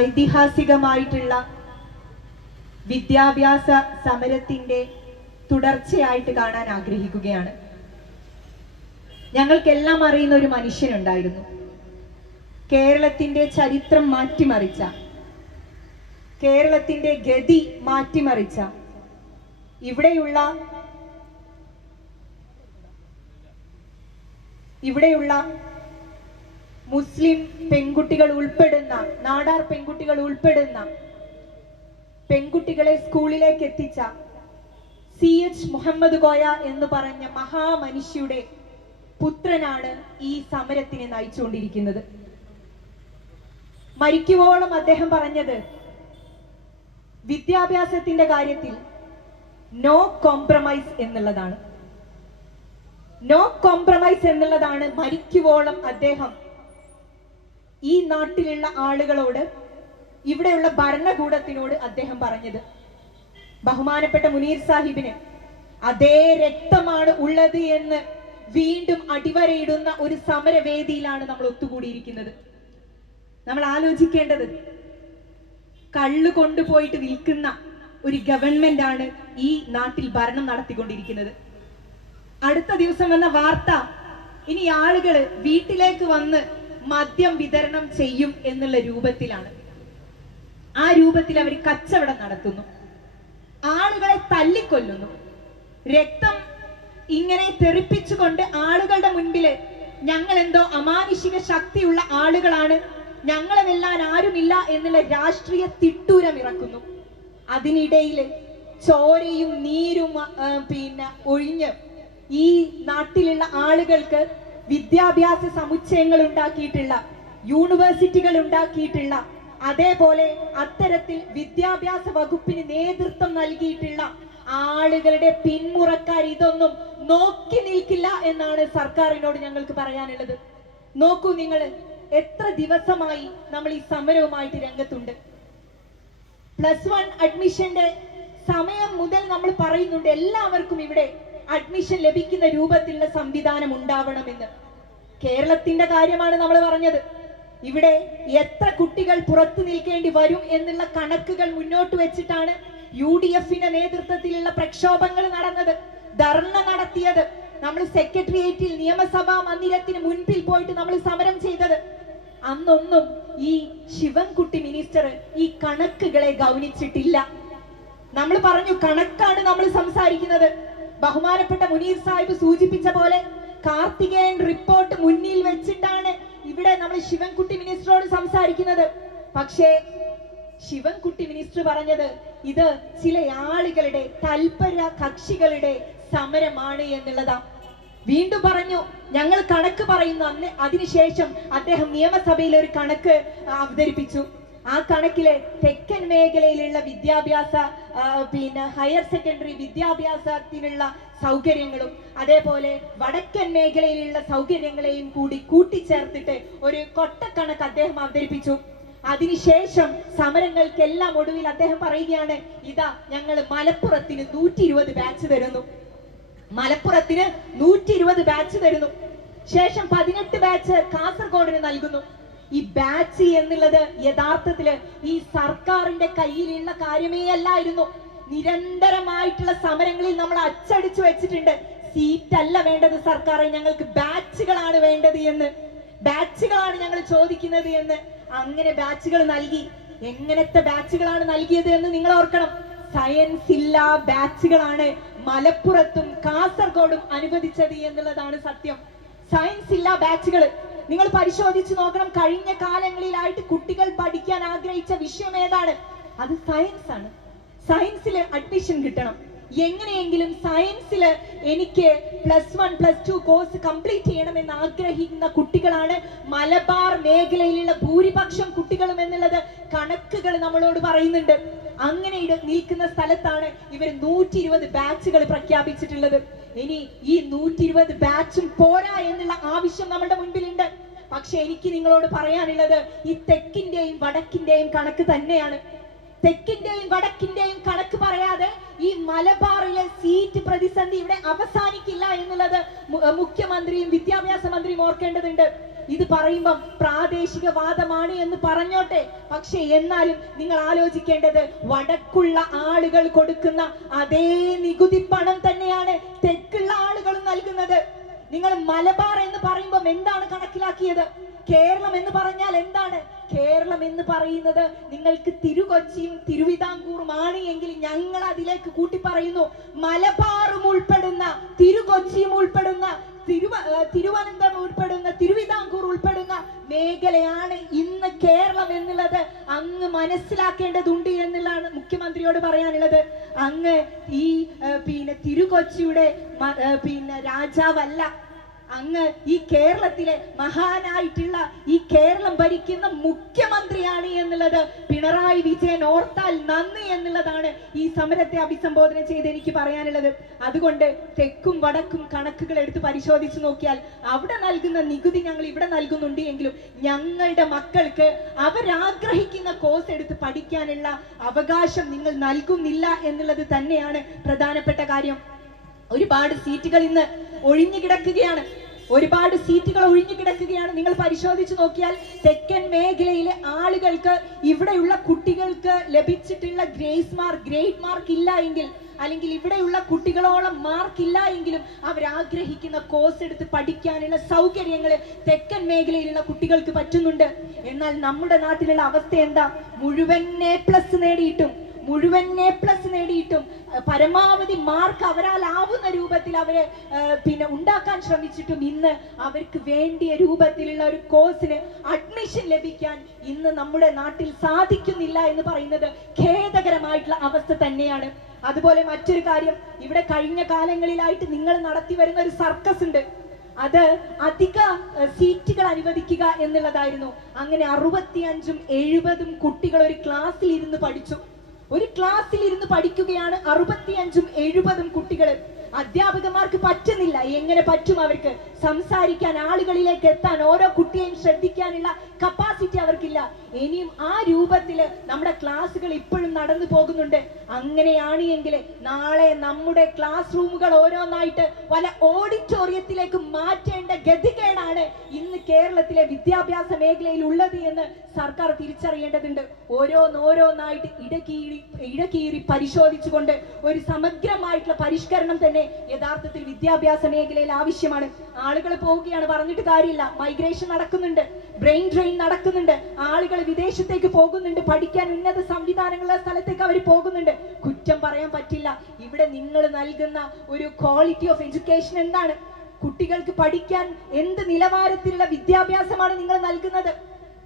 ഐതിഹാസികമായിട്ടുള്ള വിദ്യാഭ്യാസ സമരത്തിന്റെ തുടർച്ചയായിട്ട് കാണാൻ ആഗ്രഹിക്കുകയാണ്. ഞങ്ങൾക്കെല്ലാം അറിയുന്ന ഒരു മനുഷ്യനുണ്ടായിരുന്നു. കേരളത്തിന്റെ ചരിത്രം മാറ്റിമറിച്ച, കേരളത്തിന്റെ ഗതി മാറ്റിമറിച്ച, ഇവിടെയുള്ള മുസ്ലിം പെൺകുട്ടികൾ ഉൾപ്പെടുന്ന, നാടാർ പെൺകുട്ടികൾ ഉൾപ്പെടുന്ന പെൺകുട്ടികളെ സ്കൂളിലേക്ക് എത്തിച്ച CH മുഹമ്മദ് കോയ എന്ന് പറഞ്ഞ മഹാമനുഷ്യയുടെ പുത്രനാണ് ഈ സമരത്തിനെ നയിച്ചുകൊണ്ടിരിക്കുന്നത്. മരിക്കുവോളം അദ്ദേഹം പറഞ്ഞത് വിദ്യാഭ്യാസത്തിന്റെ കാര്യത്തിൽ നോ കോംപ്രമൈസ് എന്നുള്ളതാണ്. നോ കോംപ്രമൈസ് എന്നുള്ളതാണ് മരിക്കുവോളം അദ്ദേഹം ഈ നാട്ടിലുള്ള ആളുകളോട്, ഇവിടെയുള്ള ഭരണകൂടത്തിനോട് അദ്ദേഹം പറഞ്ഞത്. ബഹുമാനപ്പെട്ട മുനീർ സാഹിബിന് അതേ രക്തമാണ് ഉള്ളത് എന്ന് വീണ്ടും അടിവരയിടുന്ന ഒരു സമരവേദിയിലാണ് നമ്മൾ ഒത്തുകൂടിയിരിക്കുന്നത്. നമ്മൾ ആലോചിക്കേണ്ടത്, കള്ളു കൊണ്ടുപോയിട്ട് വിൽക്കുന്ന ഒരു ഗവൺമെന്റ് ആണ് ഈ നാട്ടിൽ ഭരണം നടത്തിക്കൊണ്ടിരിക്കുന്നത്. അടുത്ത ദിവസം വന്ന വാർത്ത, ഇനി ആളുകള് വീട്ടിലേക്ക് വന്ന് മദ്യം വിതരണം ചെയ്യും എന്നുള്ള രൂപത്തിലാണ്. ആ രൂപത്തിൽ അവർ കച്ചവടം നടത്തുന്നു, ആളുകളെ തല്ലിക്കൊല്ലുന്നു, രക്തം ഇങ്ങനെ തെറിപ്പിച്ചുകൊണ്ട് ആളുകളുടെ മുൻപില് ഞങ്ങൾ എന്തോ അമാനുഷിക ശക്തിയുള്ള ആളുകളാണ്, ഞങ്ങളെ വെല്ലാൻ ആരുമില്ല എന്നുള്ള രാഷ്ട്രീയ തിട്ടൂരം ഇറക്കുന്നു. അതിനിടയില് ചോരയും നീരും ഒഴിഞ്ഞ് ഈ നാട്ടിലുള്ള ആളുകൾക്ക് വിദ്യാഭ്യാസ സമുച്ചയങ്ങൾ ഉണ്ടാക്കിയിട്ടുള്ള, യൂണിവേഴ്സിറ്റികൾ ഉണ്ടാക്കിയിട്ടുള്ള, അതേപോലെ അത്തരത്തിൽ വിദ്യാഭ്യാസ വകുപ്പിന് നേതൃത്വം നൽകിയിട്ടുള്ള ആളുകളുടെ പിന്മുറക്കാർ ഇതൊന്നും നോക്കി നിൽക്കില്ല എന്നാണ് സർക്കാരിനോട് ഞങ്ങൾക്ക് പറയാനുള്ളത്. നോക്കൂ, നിങ്ങൾ എത്ര ദിവസമായി നമ്മൾ ഈ സമരവുമായിട്ട് രംഗത്തുണ്ട്. +1 അഡ്മിഷന്റെ സമയം മുതൽ നമ്മൾ പറയുന്നുണ്ട് എല്ലാവർക്കും ഇവിടെ അഡ്മിഷൻ ലഭിക്കുന്ന രൂപത്തിലുള്ള സംവിധാനം ഉണ്ടാവണമെന്ന്. കേരളത്തിന്റെ കാര്യമാണ് നമ്മൾ പറഞ്ഞത്. ഇവിടെ എത്ര കുട്ടികൾ പുറത്തു നിൽക്കേണ്ടി വരും എന്നുള്ള കണക്കുകൾ മുന്നോട്ട് വെച്ചിട്ടാണ് UDFന്റെ നേതൃത്വത്തിലുള്ള പ്രക്ഷോഭങ്ങൾ നടന്നത്, ധർണ നടത്തിയത്. നമ്മൾ സെക്രട്ടേറിയറ്റിൽ, നിയമസഭാ മന്ദിരത്തിന് മുൻപിൽ പോയിട്ട് നമ്മൾ സമരം ചെയ്തത്. അന്നൊന്നും ഈ ശിവൻകുട്ടി മിനിസ്റ്റർ ഈ കണക്കുകളെ ഗൗനിച്ചിട്ടില്ല. നമ്മൾ പറഞ്ഞു, കണക്കാണ് നമ്മൾ സംസാരിക്കുന്നത്. ബഹുമാനപ്പെട്ട മുനീർ സാഹിബ് സൂചിപ്പിച്ച പോലെ കാർത്തികേയൻ റിപ്പോർട്ട് മുന്നിൽ വെച്ചിട്ടാണ് ഇവിടെ നമ്മൾ ശിവൻകുട്ടി മിനിസ്റ്ററോട് സംസാരിക്കുന്നത്. പക്ഷേ ശിവൻകുട്ടി മിനിസ്റ്റർ പറഞ്ഞത് ഇത് ചില ആളുകളുടെ, താൽപര്യ കക്ഷികളുടെ സമരമാണ് എന്നുള്ളതാ. വീണ്ടും പറഞ്ഞു, ഞങ്ങൾ കണക്ക് പറയുന്നു. അതിനുശേഷം അദ്ദേഹം നിയമസഭയിൽ ഒരു കണക്ക് അവതരിപ്പിച്ചു. ആ കണക്കിലെ തെക്കൻ മേഖലയിലുള്ള വിദ്യാഭ്യാസ, ഹയർ സെക്കൻഡറി വിദ്യാഭ്യാസത്തിനുള്ള സൗകര്യങ്ങളും അതേപോലെ വടക്കൻ മേഖലയിലുള്ള സൗകര്യങ്ങളെയും കൂടി കൂട്ടിച്ചേർത്തിട്ട് ഒരു കൊട്ടക്കണക്ക് അദ്ദേഹം അവതരിപ്പിച്ചു. അതിനുശേഷം സമരങ്ങൾക്കെല്ലാം ഒടുവിൽ അദ്ദേഹം പറയുകയാണ്, ഇതാ ഞങ്ങൾ മലപ്പുറത്തിന് 120 ബാച്ച് തരുന്നു, മലപ്പുറത്തിന് 120 ബാച്ച് തരുന്നു. ശേഷം 18 ബാച്ച് കാസർഗോഡിന് നൽകുന്നു. ഈ ബാച്ച് എന്നുള്ളത് യഥാർത്ഥത്തില് ഈ സർക്കാരിന്റെ കയ്യിലുള്ള കാര്യമേ അല്ലായിരുന്നു. നിരന്തരമായിട്ടുള്ള സമരങ്ങളിൽ നമ്മൾ അച്ചടിച്ചു വെച്ചിട്ടുണ്ട്, സീറ്റ് അല്ല വേണ്ടത് സർക്കാരെ, ഞങ്ങൾക്ക് ബാച്ചുകളാണ് വേണ്ടത് എന്ന്, ബാച്ചുകളാണ് ഞങ്ങൾ ചോദിക്കുന്നത് എന്ന്. അങ്ങനെ ബാച്ചുകൾ നൽകി. എങ്ങനത്തെ ബാച്ചുകളാണ് നൽകിയത് എന്ന് നിങ്ങൾ ഓർക്കണം. സയൻസ് ഇല്ലാ ബാച്ചുകളാണ് മലപ്പുറത്തും കാസർഗോഡും അനുവദിച്ചത് എന്നുള്ളതാണ് സത്യം. സയൻസ് ഇല്ലാ ബാച്ചുകൾ നിങ്ങൾ പരിശോധിച്ച് നോക്കണം. കഴിഞ്ഞ കാലങ്ങളിലായിട്ട് കുട്ടികൾ പഠിക്കാൻ ആഗ്രഹിച്ച വിഷയം ഏതാണ്? അത് സയൻസ് ആണ്. സയൻസിൽ അഡ്മിഷൻ കിട്ടണം. എങ്ങനെയെങ്കിലും സയൻസിൽ എനിക്ക് +1 +2 കോഴ്സ് കംപ്ലീറ്റ് ചെയ്യണമെന്ന് ആഗ്രഹിക്കുന്ന കുട്ടികളാണ് മലബാർ മേഖലയിലുള്ള ഭൂരിപക്ഷം കുട്ടികളും എന്നുള്ളത് കണക്കുകൾ നമ്മളോട് പറയുന്നുണ്ട്. അങ്ങനെ നിൽക്കുന്ന സ്ഥലത്താണ് ഇവർ 120 ബാച്ചുകൾ പ്രഖ്യാപിച്ചിട്ടുള്ളത്. ഇനി ഈ 120 ബാച്ചും പോരാ എന്നുള്ള ആവശ്യം നമ്മുടെ മുൻപിലുണ്ട്. പക്ഷെ എനിക്ക് നിങ്ങളോട് പറയാനുള്ളത് ഈ തെക്കിന്റെയും വടക്കിന്റെയും കണക്ക് തന്നെയാണ്. തെക്കിന്റെയും വടക്കിന്റെയും കണക്ക് പറയാതെ ഈ മലബാറിലെ സീറ്റ് പ്രതിസന്ധി ഇവിടെ അവസാനിക്കില്ല എന്നുള്ളത് മുഖ്യമന്ത്രിയും വിദ്യാഭ്യാസ മന്ത്രിയും ഓർക്കേണ്ടതുണ്ട്. ഇത് പറയുമ്പം പ്രാദേശികവാദമാണ് എന്ന് പറഞ്ഞോട്ടെ, പക്ഷെ എന്നാലും നിങ്ങൾ ആലോചിക്കേണ്ടത് വടക്കുള്ള ആളുകൾ കൊടുക്കുന്ന അതേ നികുതി പണം തന്നെയാണ് തെക്കുള്ള ആളുകൾ നൽകുന്നത്. നിങ്ങൾ മലബാർ എന്ന് പറയുമ്പോൾ എന്താണ് കണക്കിലാക്കിയത്? കേരളം എന്ന് പറഞ്ഞാൽ എന്താണ്? കേരളം എന്ന് പറയുന്നത് നിങ്ങൾക്ക് തിരുകൊച്ചിയും തിരുവിതാംകൂറുമാണ് എങ്കിൽ ഞങ്ങൾ അതിലേക്ക് കൂട്ടി പറയുന്നു മലബാറും ഉൾപ്പെടുന്ന, തിരുകൊച്ചിയും ഉൾപ്പെടുന്ന, തിരുവനന്തപുരം ഉൾപ്പെടുന്ന, തിരുവിതാംകൂർ ഉൾപ്പെടുന്ന മേഖലയാണ് ഇന്ന് കേരളം എന്നുള്ളത് അങ്ങ് മനസ്സിലാക്കേണ്ടതുണ്ട് എന്നുള്ളതാണ് മുഖ്യമന്ത്രിയോട് പറയാനുള്ളത്. അങ്ങ് ഈ തിരുകൊച്ചിയുടെ രാജാവല്ല, അങ്ങ് ഈ കേരളത്തിലെ മഹാനായിട്ടുള്ള ഈ കേരളം ഭരിക്കുന്ന മുഖ്യമന്ത്രിയാണ് എന്നുള്ളത് പിണറായി വിജയൻ ഓർത്താൽ നന്ദി എന്നുള്ളതാണ് ഈ സമരത്തെ അഭിസംബോധന ചെയ്ത് എനിക്ക് പറയാനുള്ളത്. അതുകൊണ്ട് തെക്കും വടക്കും കണക്കുകൾ എടുത്ത് പരിശോധിച്ച് നോക്കിയാൽ അവിടെ നൽകുന്ന നികുതി ഞങ്ങൾ ഇവിടെ നൽകുന്നുണ്ട് എങ്കിലും ഞങ്ങളുടെ മക്കൾക്ക് അവരാഗ്രഹിക്കുന്ന കോഴ്സ് എടുത്ത് പഠിക്കാനുള്ള അവകാശം നിങ്ങൾ നൽകുന്നില്ല എന്നുള്ളത് തന്നെയാണ് പ്രധാനപ്പെട്ട കാര്യം. ഒരുപാട് സീറ്റുകൾ ഇന്ന് ഒഴിഞ്ഞു കിടക്കുകയാണ്, ഒരുപാട് സീറ്റുകൾ ഒഴിഞ്ഞു കിടക്കുകയാണ്. നിങ്ങൾ പരിശോധിച്ച് നോക്കിയാൽ തെക്കൻ മേഖലയിലെ ആളുകൾക്ക്, ഇവിടെയുള്ള കുട്ടികൾക്ക് ലഭിച്ചിട്ടുള്ള ഗ്രേഡ് മാർക്ക് ഇല്ല എങ്കിൽ, അല്ലെങ്കിൽ ഇവിടെയുള്ള കുട്ടികളോളം മാർക്ക് ഇല്ല എങ്കിലും അവരാഗ്രഹിക്കുന്ന കോഴ്സ് എടുത്ത് പഠിക്കാനുള്ള സൗകര്യങ്ങൾ തെക്കൻ മേഖലയിലുള്ള കുട്ടികൾക്ക് പറ്റുന്നുണ്ട്. എന്നാൽ നമ്മുടെ നാട്ടിലുള്ള അവസ്ഥ എന്താ? മുഴുവൻ A+ നേടിയിട്ടും പരമാവധി മാർക്ക് അവരാൽ ആവുന്ന രൂപത്തിൽ അവരെ ഉണ്ടാക്കാൻ ശ്രമിച്ചിട്ടും ഇന്ന് അവർക്ക് വേണ്ടിയ രൂപത്തിലുള്ള ഒരു കോഴ്സിന് അഡ്മിഷൻ ലഭിക്കാൻ ഇന്ന് നമ്മുടെ നാട്ടിൽ സാധിക്കുന്നില്ല എന്ന് പറയുന്നത് ഖേദകരമായിട്ടുള്ള അവസ്ഥ തന്നെയാണ്. അതുപോലെ മറ്റൊരു കാര്യം, ഇവിടെ കഴിഞ്ഞ കാലങ്ങളിലായിട്ട് നിങ്ങൾ നടത്തി വരുന്ന ഒരു സർക്കസ് ഉണ്ട്. അത് അധിക സീറ്റുകൾ അനുവദിക്കുക എന്നുള്ളതായിരുന്നു. അങ്ങനെ 65ഉം 70ഉം കുട്ടികൾ ഒരു ക്ലാസ്സിൽ ഇരുന്ന് പഠിക്കുകയാണ്. 65ഉം 70ഉം കുട്ടികൾ. അധ്യാപകന്മാർക്ക് പറ്റുന്നില്ല. എങ്ങനെ പറ്റും? അവർക്ക് സംസാരിക്കാൻ, ആളുകളിലേക്ക് എത്താൻ, ഓരോ കുട്ടിയെയും ശ്രദ്ധിക്കാനുള്ള കപ്പാസിറ്റി അവർക്കില്ല. ഇനിയും ആ രൂപത്തില് നമ്മുടെ ക്ലാസ്സുകൾ ഇപ്പോഴും നടന്നു പോകുന്നുണ്ട്. അങ്ങനെയാണ് എങ്കിൽ നാളെ നമ്മുടെ ക്ലാസ് റൂമുകൾ ഓരോന്നായിട്ട് പല ഓഡിറ്റോറിയത്തിലേക്ക് മാറ്റേണ്ട ഗതികേടാണ് ഇന്ന് കേരളത്തിലെ വിദ്യാഭ്യാസ മേഖലയിൽ ഉള്ളത് എന്ന് സർക്കാർ തിരിച്ചറിയേണ്ടതുണ്ട്. ഓരോന്നായിട്ട് ഇടകീറി പരിശോധിച്ചുകൊണ്ട് ഒരു സമഗ്രമായിട്ടുള്ള പരിഷ്കരണം തന്നെ യഥാർത്ഥത്തിൽ വിദ്യാഭ്യാസ മേഖലയിൽ ആവശ്യമാണ്. ആളുകൾ പോവുകയാണ്, പറഞ്ഞിട്ട് കാര്യമില്ല. മൈഗ്രേഷൻ നടക്കുന്നുണ്ട്, ബ്രെയിൻ ഡ്രെയിൻ നടക്കുന്നുണ്ട്, ആളുകൾ വിദേശത്തേക്ക് പോകുന്നുണ്ട്, പഠിക്കാൻ ഉന്നത സംവിധാനങ്ങളുള്ള സ്ഥലത്തേക്ക് അവർ പോകുന്നുണ്ട്. കുറ്റം പറയാൻ പറ്റില്ല. ഇവിടെ നിങ്ങൾ നൽകുന്ന ഒരു ക്വാളിറ്റി ഓഫ് എഡ്യൂക്കേഷൻ എന്താണ്? കുട്ടികൾക്ക് പഠിക്കാൻ എന്ത് നിലവാരത്തിലുള്ള വിദ്യാഭ്യാസമാണ് നിങ്ങൾ നൽകുന്നത്?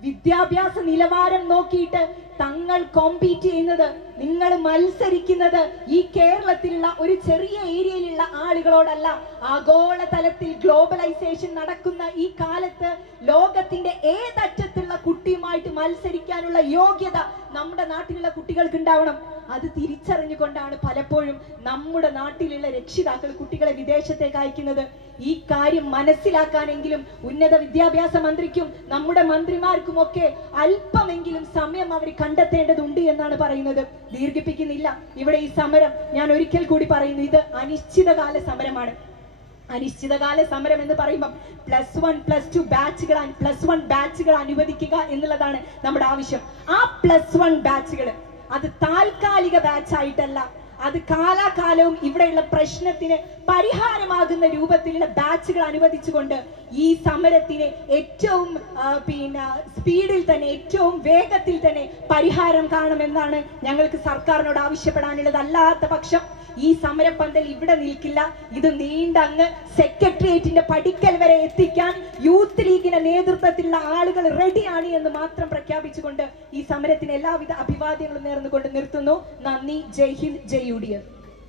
വിദ്യാഭ്യാസ നിലവാരം നോക്കിയിട്ട് തങ്ങൾ കോമ്പീറ്റ് ചെയ്യുന്നത്, നിങ്ങൾ മത്സരിക്കുന്നത് ഈ കേരളത്തിലുള്ള ഒരു ചെറിയ ഏരിയയിലുള്ള ആളുകളോടല്ല. ആഗോള തലത്തിൽ ഗ്ലോബലൈസേഷൻ നടക്കുന്ന ഈ കാലത്ത് ലോകത്തിന്റെ ഏതറ്റത്തുള്ള കുട്ടിയുമായിട്ട് മത്സരിക്കാനുള്ള യോഗ്യത നമ്മുടെ നാട്ടിലുള്ള കുട്ടികൾക്ക് ഉണ്ടാവണം. അത് തിരിച്ചറിഞ്ഞുകൊണ്ടാണ് പലപ്പോഴും നമ്മുടെ നാട്ടിലുള്ള രക്ഷിതാക്കൾ കുട്ടികളെ വിദേശത്തേക്ക് അയക്കുന്നത്. ഈ കാര്യം മനസ്സിലാക്കാനെങ്കിലും ഉന്നത വിദ്യാഭ്യാസ മന്ത്രിക്കും നമ്മുടെ മന്ത്രിമാർക്കും ഒക്കെ അല്പമെങ്കിലും സമയം അവർ കണ്ടെത്തേണ്ടതുണ്ട് എന്നാണ് പറയുന്നത്. ദീർഘിപ്പിക്കുന്നില്ല. ഇവിടെ ഈ സമരം ഞാൻ ഒരിക്കൽ കൂടി പറയുന്നു, ഇത് അനിശ്ചിതകാല സമരമാണ്. അനിശ്ചിതകാല സമരം എന്ന് പറയുമ്പോൾ +1 +2 ബാച്ചുകൾ അനുവദിക്കുക എന്നുള്ളതാണ് നമ്മുടെ ആവശ്യം. ആ +1 ബാച്ചുകൾ അത് താൽക്കാലിക ബാച്ചായിട്ടല്ല, അത് കാലാകാലവും ഇവിടെയുള്ള പ്രശ്നത്തിന് പരിഹാരമാകുന്ന രൂപത്തിലുള്ള ബാച്ചുകൾ അനുവദിച്ചുകൊണ്ട് ഈ സമരത്തിന് ഏറ്റവും സ്പീഡിൽ തന്നെ, ഏറ്റവും വേഗത്തിൽ തന്നെ പരിഹാരം കാണുമെന്നാണ് ഞങ്ങൾക്ക് സർക്കാരിനോട് ആവശ്യപ്പെടാനുള്ളത്. അല്ലാത്ത പക്ഷം ഈ സമരപ്പന്തൽ ഇവിടെ നിൽക്കില്ല. ഇത് നീണ്ടങ്ങ് സെക്രട്ടേറിയറ്റിന്റെ പടിക്കൽ വരെ എത്തിക്കാൻ യൂത്ത് ലീഗിന്റെ നേതൃത്വത്തിലുള്ള ആളുകൾ റെഡിയാണ് എന്ന് മാത്രം പ്രഖ്യാപിച്ചുകൊണ്ട് ഈ സമരത്തിന് എല്ലാവിധ അഭിവാദ്യങ്ങളും നേർന്നുകൊണ്ട് നിർത്തുന്നു. നന്ദി. ജയ് ഹിന്ദ്, ജയ് UDF.